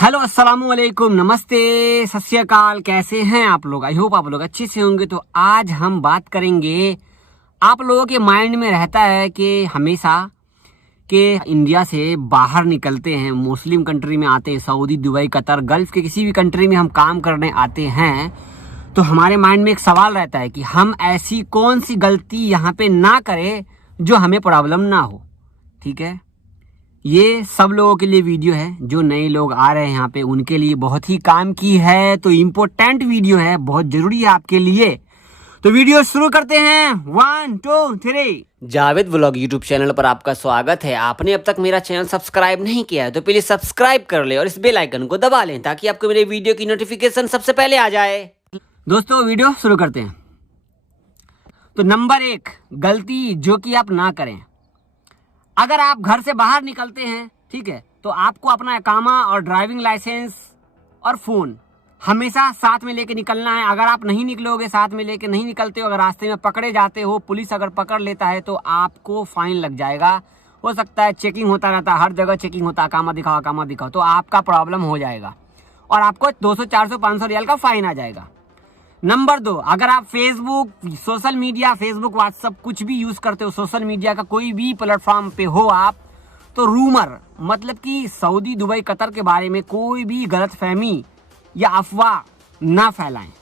Hello अस्सलाम वालेकुम, नमस्ते, सत श्री अकाल। कैसे हैं आप लोग? आई होप आप लोग अच्छे से होंगे। तो आज हम बात करेंगे, आप लोगों के माइंड में रहता है कि हमेशा कि इंडिया से बाहर निकलते हैं, मुस्लिम कंट्री में आते हैं, सऊदी, दुबई, कतर, गल्फ के किसी भी कंट्री में हम काम करने आते हैं, तो हमारे माइंड में एक सवाल रहता है कि हम ऐसी कौन सी गलती यहाँ पे ना करें जो हमें प्रॉब्लम ना हो। ठीक है, ये सब लोगों के लिए वीडियो है। जो नए लोग आ रहे हैं यहाँ पे उनके लिए बहुत ही काम की है, तो इम्पोर्टेंट वीडियो है, बहुत जरूरी है आपके लिए। तो वीडियो शुरू करते हैं। 1 2 3। जावेद व्लॉग यूट्यूब चैनल पर आपका स्वागत है। आपने अब तक मेरा चैनल सब्सक्राइब नहीं किया है तो प्लीज सब्सक्राइब कर ले और इस बेल आइकन को दबा लें ताकि आपको मेरे वीडियो की नोटिफिकेशन सबसे पहले आ जाए। दोस्तों वीडियो शुरू करते हैं। तो नंबर 1 गलती जो कि आप ना करें, अगर आप घर से बाहर निकलते हैं, ठीक है, तो आपको अपना इकामा और ड्राइविंग लाइसेंस और फोन हमेशा साथ में लेके निकलना है। अगर आप नहीं निकलोगे, साथ में लेके नहीं निकलते हो, अगर रास्ते में पकड़े जाते हो, पुलिस अगर पकड़ लेता है तो आपको फाइन लग जाएगा। हो सकता है चेकिंग होता रहता है, हर जगह चेकिंग होता है, इकामा दिखाओ, तो आपका प्रॉब्लम हो जाएगा और आपको 200 400 500 रियाल का फाइन आ जाएगा। नंबर 2, अगर आप Facebook, social media, Facebook, WhatsApp कुछ भी यूज करते हो, सोशल मीडिया का कोई भी प्लेटफॉर्म पे हो आप, तो रूमर मतलब कि सऊदी, दुबई, कतर के बारे में कोई भी गलत फहमी या अफवाह ना फैलाएं।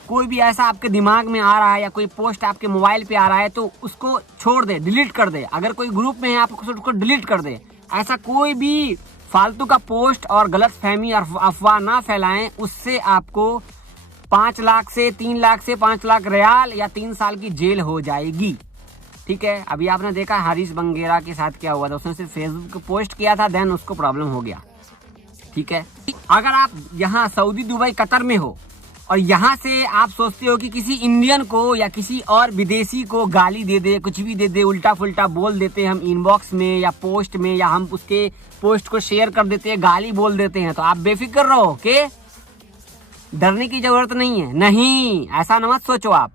कोई भी ऐसा आपके दिमाग में आ रहा है या कोई पोस्ट आपके मोबाइल पे आ रहा है तो उसको छोड़ दे, डिलीट कर दे। अगर कोई ग्रुप में है आप उसको डिलीट कर दे। ऐसा कोई भी फालतू का पोस्ट और गलत फहमी और अफवाह ना फैलाएं, उससे आपको 5 लाख से 3 लाख से 5 लाख रियाल या 3 साल की जेल हो जाएगी। ठीक है, अभी आपने देखा हारिस बंगेरा के साथ क्या हुआ था, उसने सिर्फ फेसबुक पे पोस्ट किया था, देन उसको प्रॉब्लम हो गया। ठीक है, अगर आप यहाँ सऊदी, दुबई, कतर में हो और यहाँ से आप सोचते हो कि किसी इंडियन को या किसी और विदेशी को गाली दे दे, कुछ भी दे दे, उल्टा फुल्टा बोल देते हैं हम इनबॉक्स में या पोस्ट में, या हम उसके पोस्ट को शेयर कर देते हैं, गाली बोल देते हैं, तो आप बेफिक्र रहो कि डरने की जरूरत नहीं है। नहीं, ऐसा न मत सोचो आप,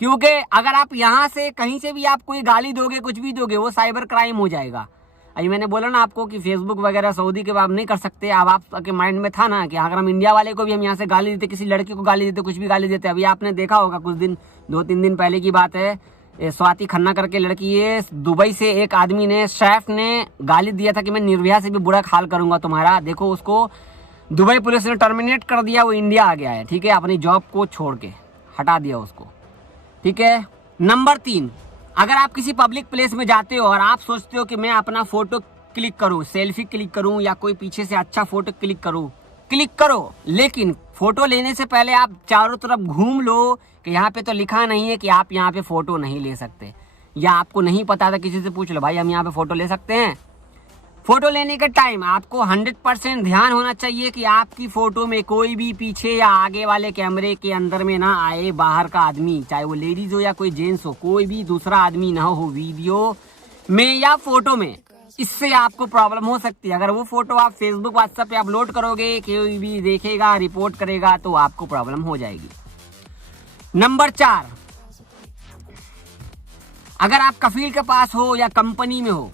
क्योंकि अगर आप यहाँ से कहीं से भी आप कोई गाली दोगे, कुछ भी दोगे, वो साइबर क्राइम हो जाएगा। अभी मैंने बोला ना आपको कि फेसबुक वगैरह सऊदी के बाद नहीं कर सकते। अब आपके माइंड में था ना कि अगर हम इंडिया वाले को भी हम यहाँ से गाली देते, किसी लड़की को गाली देते, कुछ भी गाली देते। अभी आपने देखा होगा कुछ दिन, 2-3 दिन पहले की बात है, स्वाति खन्ना करके लड़की है, दुबई से एक आदमी ने, शेफ ने गाली दिया था कि मैं निर्भया से भी बुरा हाल करूंगा तुम्हारा। देखो उसको दुबई पुलिस ने टर्मिनेट कर दिया, वो इंडिया आ गया है। ठीक है, अपनी जॉब को छोड़ के हटा दिया उसको। ठीक है, नंबर 3, अगर आप किसी पब्लिक प्लेस में जाते हो और आप सोचते हो कि मैं अपना फोटो क्लिक करूं, सेल्फी क्लिक करूं या कोई पीछे से अच्छा फोटो क्लिक करूं, क्लिक करो, लेकिन फोटो लेने से पहले आप चारों तरफ घूम लो कि यहाँ पे तो लिखा नहीं है कि आप यहाँ पे फोटो नहीं ले सकते, या आपको नहीं पता था, किसी से पूछ लो, भाई हम यहाँ पे फोटो ले सकते हैं। फोटो लेने के टाइम आपको 100% ध्यान होना चाहिए कि आपकी फोटो में कोई भी पीछे या आगे वाले कैमरे के अंदर में ना आए बाहर का आदमी, चाहे वो लेडीज हो या कोई जेंट्स हो, कोई भी दूसरा आदमी ना हो वीडियो में या फोटो में। इससे आपको प्रॉब्लम हो सकती है। अगर वो फोटो आप फेसबुक, व्हाट्सएप पे अपलोड करोगे, कोई भी देखेगा, रिपोर्ट करेगा, तो आपको प्रॉब्लम हो जाएगी। नंबर 4, अगर आप कफील के पास हो या कंपनी में हो,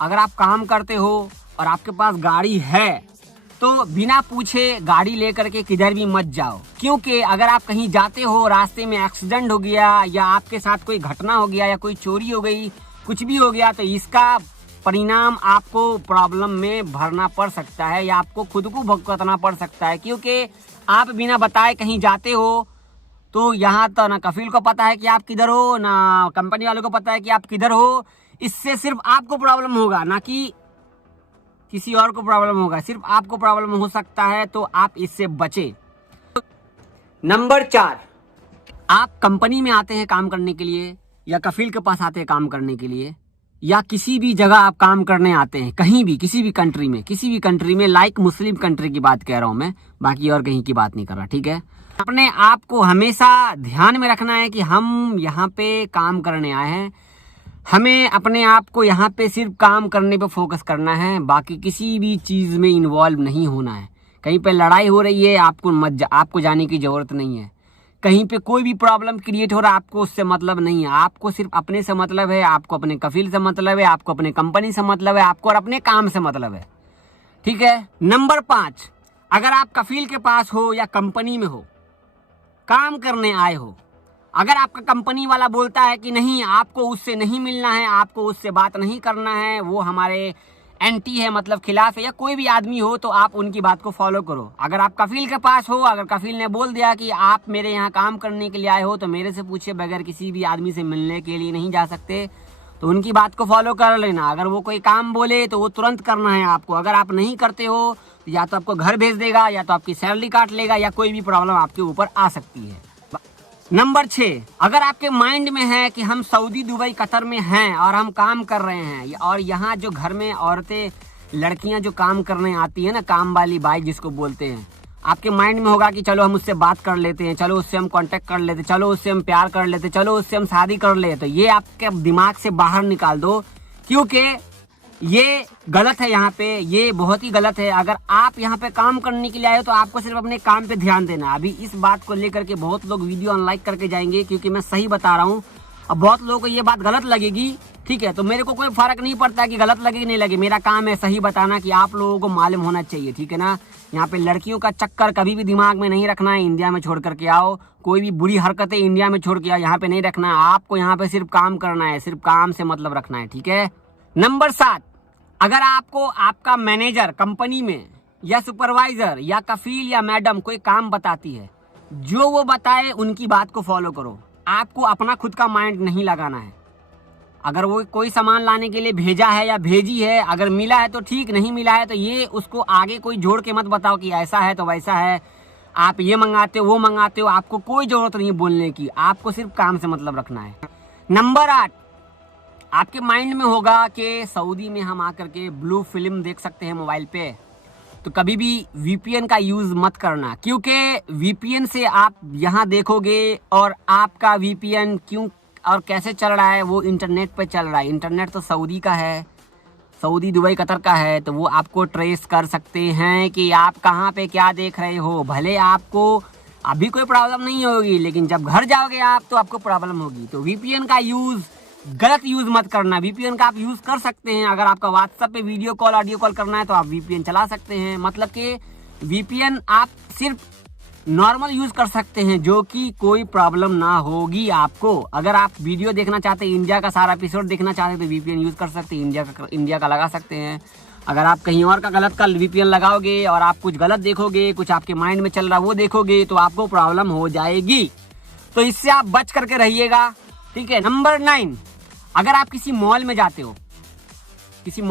अगर आप काम करते हो और आपके पास गाड़ी है, तो बिना पूछे गाड़ी लेकर के किधर भी मत जाओ। क्योंकि अगर आप कहीं जाते हो, रास्ते में एक्सीडेंट हो गया या आपके साथ कोई घटना हो गया या कोई चोरी हो गई, कुछ भी हो गया, तो इसका परिणाम आपको प्रॉब्लम में भरना पड़ सकता है या आपको खुद को भुगतना पड़ सकता है। क्योंकि आप बिना बताए कहीं जाते हो तो यहाँ तो ना कफील को पता है कि आप किधर हो, ना कंपनी वालों को पता है कि आप किधर हो। इससे सिर्फ आपको प्रॉब्लम होगा, ना कि किसी और को प्रॉब्लम होगा, सिर्फ आपको प्रॉब्लम हो सकता है, तो आप इससे बचे। नंबर 4, आप कंपनी में आते हैं काम करने के लिए या कफील के पास आते हैं काम करने के लिए, या किसी भी जगह आप काम करने आते हैं, कहीं भी, किसी भी कंट्री में, लाइक मुस्लिम कंट्री की बात कह रहा हूं मैं, बाकी और कहीं की बात नहीं कर रहा। ठीक है, अपने आप को हमेशा ध्यान में रखना है कि हम यहाँ पे काम करने आए हैं, हमें अपने आप को यहाँ पे सिर्फ काम करने पे फोकस करना है, बाकी किसी भी चीज़ में इन्वॉल्व नहीं होना है। कहीं पे लड़ाई हो रही है, आपको जाने की ज़रूरत नहीं है। कहीं पे कोई भी प्रॉब्लम क्रिएट हो रहा है, आपको उससे मतलब नहीं है। आपको सिर्फ अपने से मतलब है, आपको अपने कफील से मतलब है, आपको अपने कंपनी से मतलब है, आपको और अपने काम से मतलब है। ठीक है, नंबर 5, अगर आप कफील के पास हो या कंपनी में हो, काम करने आए हो, अगर आपका कंपनी वाला बोलता है कि नहीं आपको उससे नहीं मिलना है, आपको उससे बात नहीं करना है, वो हमारे एंटी है मतलब खिलाफ है, या कोई भी आदमी हो, तो आप उनकी बात को फॉलो करो। अगर आप कफील के पास हो, अगर कफील ने बोल दिया कि आप मेरे यहाँ काम करने के लिए आए हो तो मेरे से पूछे बगैर किसी भी आदमी से मिलने के लिए नहीं जा सकते, तो उनकी बात को फॉलो कर लेना। अगर वो कोई काम बोले तो वो तुरंत करना है आपको। अगर आप नहीं करते हो तो या तो आपको घर भेज देगा, या तो आपकी सैलरी काट लेगा, या कोई भी प्रॉब्लम आपके ऊपर आ सकती है। नंबर 6, अगर आपके माइंड में है कि हम सऊदी, दुबई, कतर में हैं और हम काम कर रहे हैं, और यहाँ जो घर में औरतें, लड़कियां जो काम करने आती है ना, काम वाली बाई जिसको बोलते हैं, आपके माइंड में होगा कि चलो हम उससे बात कर लेते हैं, चलो उससे हम कांटेक्ट कर लेते, चलो उससे हम प्यार कर लेते, चलो उससे हम शादी कर ले। तो ये आपके दिमाग से बाहर निकाल दो, क्योंकि ये गलत है। यहाँ पे ये बहुत ही गलत है। अगर आप यहाँ पे काम करने के लिए आए हो तो आपको सिर्फ अपने काम पे ध्यान देना है। अभी इस बात को लेकर के बहुत लोग वीडियो अनलाइक करके जाएंगे, क्योंकि मैं सही बता रहा हूँ। अब बहुत लोगों को ये बात गलत लगेगी, ठीक है, तो मेरे को कोई फर्क नहीं पड़ता कि गलत लगे कि नहीं लगे, मेरा काम है सही बताना कि आप लोगों को मालूम होना चाहिए, ठीक है ना। यहाँ पे लड़कियों का चक्कर कभी भी दिमाग में नहीं रखना है। इंडिया में छोड़ करके आओ, कोई भी बुरी हरकतें इंडिया में छोड़ के आओ, यहाँ पे नहीं रखना है आपको। यहाँ पे सिर्फ काम करना है, सिर्फ काम से मतलब रखना है, ठीक है। नंबर 7, अगर आपको आपका मैनेजर कंपनी में या सुपरवाइजर या कफील या मैडम कोई काम बताती है, जो वो बताए उनकी बात को फॉलो करो। आपको अपना खुद का माइंड नहीं लगाना है। अगर वो कोई सामान लाने के लिए भेजा है या भेजी है, अगर मिला है तो ठीक, नहीं मिला है तो ये उसको आगे कोई जोड़ के मत बताओ कि ऐसा है तो वैसा है, आप ये मंगाते हो वो मंगाते हो। आपको कोई जरूरत नहीं बोलने की, आपको सिर्फ काम से मतलब रखना है। नंबर 8, आपके माइंड में होगा कि सऊदी में हम आकर के ब्लू फिल्म देख सकते हैं मोबाइल पे, तो कभी भी वीपीएन का यूज़ मत करना, क्योंकि वीपीएन से आप यहाँ देखोगे और आपका वीपीएन क्यों और कैसे चल रहा है, वो इंटरनेट पे चल रहा है। इंटरनेट तो सऊदी का है, सऊदी, दुबई, कतर का है, तो वो आपको ट्रेस कर सकते हैं कि आप कहाँ पे क्या देख रहे हो। भले आपको अभी कोई प्रॉब्लम नहीं होगी, लेकिन जब घर जाओगे आप तो आपको प्रॉब्लम होगी। तो वीपीएन का यूज़, गलत यूज़ मत करना। वीपीएन का आप यूज़ कर सकते हैं, अगर आपका व्हाट्सएप पे वीडियो कॉल, ऑडियो कॉल करना है तो आप वीपीएन चला सकते हैं। मतलब कि वीपीएन आप सिर्फ नॉर्मल यूज़ कर सकते हैं, जो कि कोई प्रॉब्लम ना होगी आपको। अगर आप वीडियो देखना चाहते हैं, इंडिया का सारा एपिसोड देखना चाहते हैं, तो वीपीएन यूज़ कर सकते हैं, इंडिया का लगा सकते हैं। अगर आप कहीं और का गलत का वीपीएन लगाओगे और आप कुछ गलत देखोगे, कुछ आपके माइंड में चल रहा वो देखोगे, तो आपको प्रॉब्लम हो जाएगी। तो इससे आप बच करके रहिएगा, ठीक है। नंबर 9, अगर आप किसी मॉल में जाते हो, किसी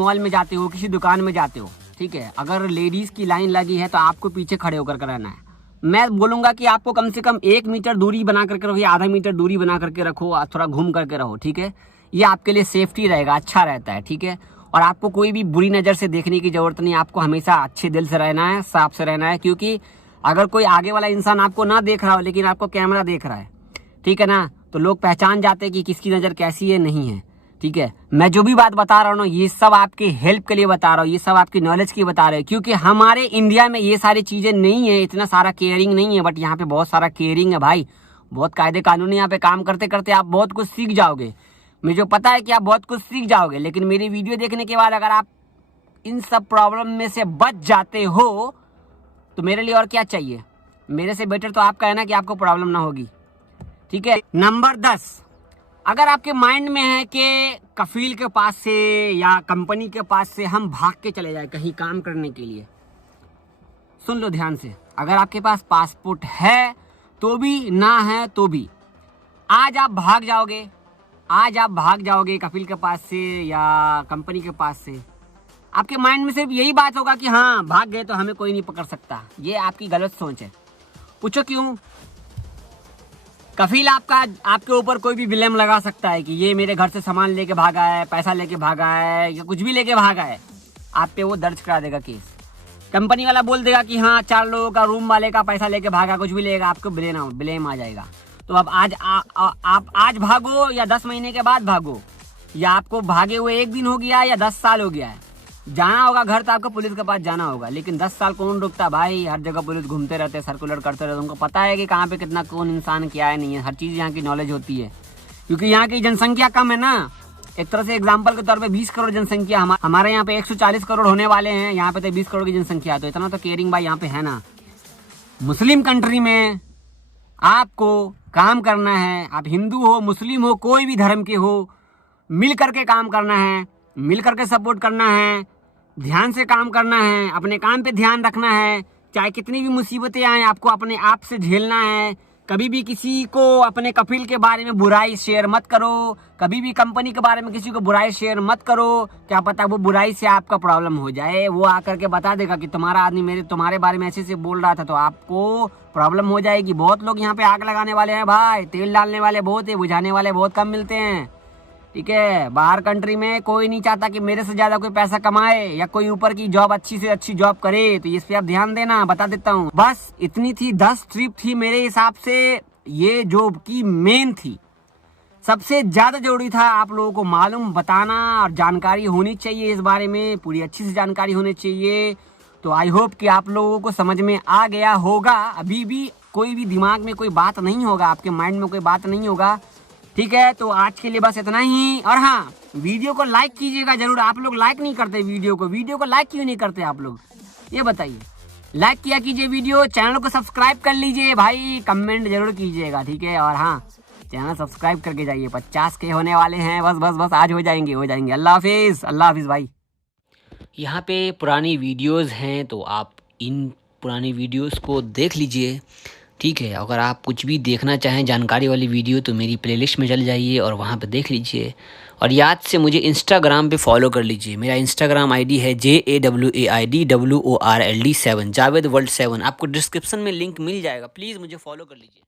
दुकान में जाते हो, ठीक है, अगर लेडीज़ की लाइन लगी है तो आपको पीछे खड़े होकर रहना है। मैं बोलूँगा कि आपको कम से कम 1 मीटर दूरी बना करके रखो, या आधा मीटर दूरी बना करके रखो, थोड़ा घूम करके रहो, ठीक है। ये आपके लिए सेफ्टी रहेगा, अच्छा रहता है, ठीक है। और आपको कोई भी बुरी नज़र से देखने की ज़रूरत नहीं, आपको हमेशा अच्छे दिल से रहना है, साफ से रहना है। क्योंकि अगर कोई आगे वाला इंसान आपको ना देख रहा हो, लेकिन आपको कैमरा देख रहा है, ठीक है ना, तो लोग पहचान जाते हैं कि किसकी नज़र कैसी है, नहीं है, ठीक है। मैं जो भी बात बता रहा हूँ ना, ये सब आपके हेल्प के लिए बता रहा हूँ, ये सब आपकी नॉलेज की बता रहे हैं, क्योंकि हमारे इंडिया में ये सारी चीज़ें नहीं है, इतना सारा केयरिंग नहीं है। बट यहाँ पे बहुत सारा केयरिंग है भाई, बहुत कायदे कानून। यहाँ पे काम करते करते आप बहुत कुछ सीख जाओगे, मुझे पता है कि आप बहुत कुछ सीख जाओगे। लेकिन मेरी वीडियो देखने के बाद अगर आप इन सब प्रॉब्लम में से बच जाते हो तो मेरे लिए और क्या चाहिए। मेरे से बेटर तो आपका है ना कि आपको प्रॉब्लम ना होगी, ठीक है। नंबर 10, अगर आपके माइंड में है कि कफील के पास से या कंपनी के पास से हम भाग के चले जाए कहीं काम करने के लिए, सुन लो ध्यान से। अगर आपके पास पासपोर्ट है तो भी, ना है तो भी, आज आप भाग जाओगे कफील के पास से या कंपनी के पास से, आपके माइंड में सिर्फ यही बात होगा कि हाँ भाग गए तो हमें कोई नहीं पकड़ सकता। ये आपकी गलत सोच है। पूछो क्यों? कफील आपके ऊपर कोई भी ब्लेम लगा सकता है कि ये मेरे घर से सामान लेके भागा है, पैसा लेके भागा है, या कुछ भी लेके भागा है, आप पे वो दर्ज करा देगा केस। कंपनी वाला बोल देगा कि हाँ 4 लोगों का रूम वाले का पैसा लेके भागा, कुछ भी लेगा, आपको ब्लेम आ जाएगा। तो अब आप आज भागो या 10 महीने के बाद भागो, या आपको भागे हुए 1 दिन हो गया या 10 साल हो गया है, जाना होगा घर तो आपको पुलिस के पास जाना होगा। लेकिन 10 साल कौन रुकता भाई, हर जगह पुलिस घूमते रहते, सर्कुलर करते रहते, उनको पता है कि कहाँ पे कितना कौन इंसान क्या है, नहीं है, हर चीज़ यहाँ की नॉलेज होती है। क्योंकि यहाँ की जनसंख्या कम है ना, एक तरह से एग्जाम्पल के तौर पे 20 करोड़ जनसंख्या, हमारे यहाँ पे 140 करोड़ होने वाले हैं, यहाँ पे तो 20 करोड़ की जनसंख्या है, तो इतना तो केयरिंग भाई यहाँ पे है ना। मुस्लिम कंट्री में आपको काम करना है, आप हिंदू हो, मुस्लिम हो, कोई भी धर्म के हो, मिल करके काम करना है, मिल करके सपोर्ट करना है, ध्यान से काम करना है, अपने काम पे ध्यान रखना है। चाहे कितनी भी मुसीबतें आए आपको अपने आप से झेलना है। कभी भी किसी को अपने कफिल के बारे में बुराई शेयर मत करो, कभी भी कंपनी के बारे में किसी को बुराई शेयर मत करो। क्या पता वो बुराई से आपका प्रॉब्लम हो जाए, वो आकर के बता देगा कि तुम्हारा आदमी तुम्हारे बारे में ऐसे से बोल रहा था, तो आपको प्रॉब्लम हो जाएगी। बहुत लोग यहाँ पे आग लगाने वाले हैं भाई, तेल डालने वाले बहुत है, बुझाने वाले बहुत कम मिलते हैं। ठीक है, बाहर कंट्री में कोई नहीं चाहता कि मेरे से ज्यादा कोई पैसा कमाए या कोई ऊपर की जॉब अच्छी से अच्छी जॉब करे, तो इस पे आप ध्यान देना, बता देता हूँ। बस इतनी थी 10 ट्रिप थी मेरे हिसाब से, ये जॉब की मेन थी, सबसे ज्यादा जरूरी था आप लोगों को मालूम बताना और जानकारी होनी चाहिए इस बारे में, पूरी अच्छी से जानकारी होनी चाहिए। तो आई होप कि आप लोगों को समझ में आ गया होगा। अभी भी कोई भी दिमाग में कोई बात नहीं होगा, आपके माइंड में कोई बात नहीं होगा। ठीक है, तो आज के लिए बस इतना ही। और हाँ, वीडियो को लाइक कीजिएगा जरूर। आप लोग लाइक नहीं करते वीडियो को लाइक क्यों नहीं करते आप लोग, ये बताइए। लाइक किया कीजिए वीडियो, चैनल को सब्सक्राइब कर लीजिए भाई, कमेंट जरूर कीजिएगा। ठीक है, और हाँ, चैनल सब्सक्राइब करके जाइए, 50K होने वाले हैं, बस आज हो जाएंगे। अल्लाह हाफिज़ भाई। यहाँ पे पुरानी वीडियोस हैं, तो आप इन पुरानी वीडियोस को देख लीजिए। ठीक है, अगर आप कुछ भी देखना चाहें जानकारी वाली वीडियो, तो मेरी प्लेलिस्ट में चल जाइए और वहाँ पे देख लीजिए। और याद से मुझे इंस्टाग्राम पे फॉलो कर लीजिए। मेरा इंस्टाग्राम आईडी है JAWAIDWORLD7, जावेद वर्ल्ड 7। आपको डिस्क्रिप्शन में लिंक मिल जाएगा, प्लीज़ मुझे फॉलो कर लीजिए।